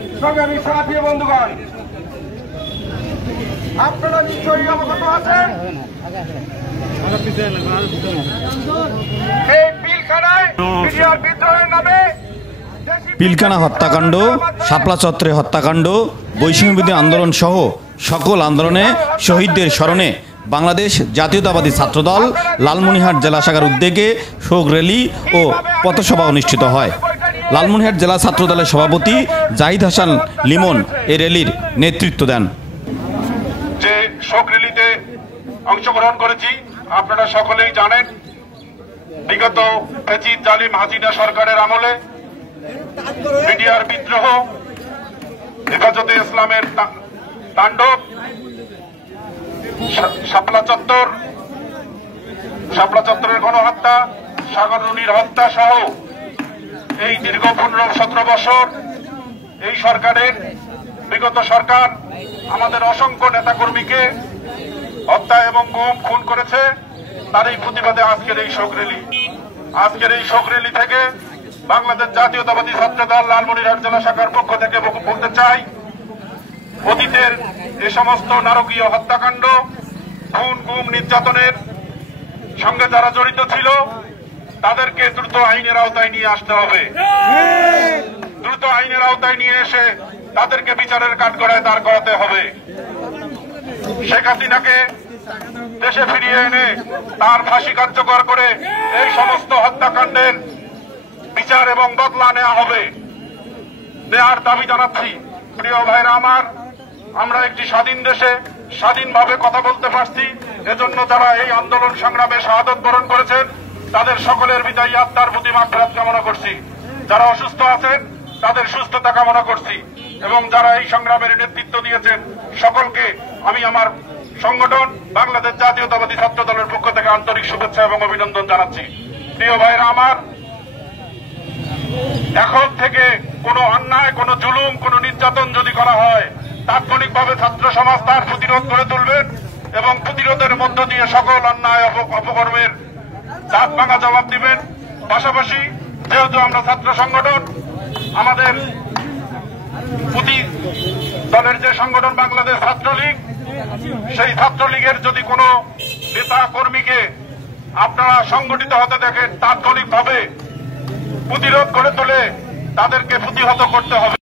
সংগ্রামী সাথী বন্ধুগণ, আপনারা নিশ্চয়ই অবগত আছেন এই পিলখানায় বিডিআর বিদ্রোহের নামে পিলখানা হত্যাকাণ্ড, শাপলা চত্বরে হত্যাকাণ্ড, বৈষম্যবিরোধী আন্দোলন সহ সকল আন্দোলনে শহীদদের স্মরণে বাংলাদেশ জাতীয়তাবাদী ছাত্রদল লালমনিরহাট জেলা শাখার উদ্যোগে শোক র্যালি ও পথসভা অনুষ্ঠিত হয়। লালমনিরহাট জেলা ছাত্রদলের সভাপতি জাহিদ হাসান লিমন এই র্যালির নেতৃত্ব দেন। যে শোক র্যালিতে অংশগ্রহণ করেছি, আপনারা সকলেই জানেন বিগত ফ্যাসিস্ট জালিম হাসিনা সরকারের আমলে বিডিআর বিদ্রোহ, হেফাজতে ইসলামের তাণ্ডব, শাপলা চত্বরের গণহত্যা, সাগর রুনির হত্যা সহ এই দীর্ঘ 15-17 বছর এই সরকারের বিগত সরকার আমাদের অসংখ্য নেতাকর্মীকে হত্যা এবং খুন করেছে। তারই প্রতিবাদে আজকের এই শোক র্যালি। আজকের এই শোক র্যালি থেকে বাংলাদেশ জাতীয়তাবাদী ছাত্রদল লালমনিরহাট জেলা শাখার পক্ষ থেকে বলতে চাই, অতীতের এ সমস্ত নারকীয় হত্যাকাণ্ড, খুন গুম নির্যাতনের সঙ্গে যারা জড়িত ছিল তাদেরকে দ্রুত আইনের আওতায় নিয়ে আসতে হবে। দ্রুত আইনের আওতায় নিয়ে এসে তাদেরকে বিচারের কাঠগড়ায় দাঁড় করাতে হবে। শেখ হাসিনাকে দেশে ফিরিয়ে এনে তার ফাঁসি কার্যকর করে এই সমস্ত হত্যাকাণ্ডের বিচার এবং বদলা নেওয়া হবে, নেওয়ার দাবি জানাচ্ছি। প্রিয় ভাইরা আমার, আমরা একটি স্বাধীন দেশে স্বাধীনভাবে কথা বলতে পারছি, এজন্য যারা এই আন্দোলন সংগ্রামে শাহাদত বরণ করেছেন তাদের সকলের বিদায়ী আত্মার প্রতি মাগফিরাত কামনা করছি। যারা অসুস্থ আছেন তাদের সুস্থতা কামনা করছি এবং যারা এই সংগ্রামের নেতৃত্ব দিয়েছেন সকলকে আমি আমার সংগঠন বাংলাদেশ জাতীয়তাবাদী ছাত্র দলের পক্ষ থেকে আন্তরিক শুভেচ্ছা এবং অভিনন্দন জানাচ্ছি। প্রিয় ভাইরা আমার, এখন থেকে কোনো অন্যায়, কোনো জুলুম, কোনো নির্যাতন যদি করা হয় তাৎক্ষণিকভাবে ছাত্র সমাজ তার প্রতিরোধ করে তুলবেন এবং প্রতিরোধের মধ্য দিয়ে সকল অন্যায় অপকর্মের দাঁত ভাঙা জবাব দিবেন। পাশাপাশি যেহেতু আমরা ছাত্র সংগঠন, আমাদের প্রতি দলের যে সংগঠন বাংলাদেশ ছাত্রলীগ, সেই ছাত্রলীগের যদি কোনো নেতা কর্মীকে আপনারা সংগঠিত হতে দেখেন তাৎক্ষণিকভাবে প্রতিরোধ করে তুলে তাদেরকে প্রতিহত করতে হবে।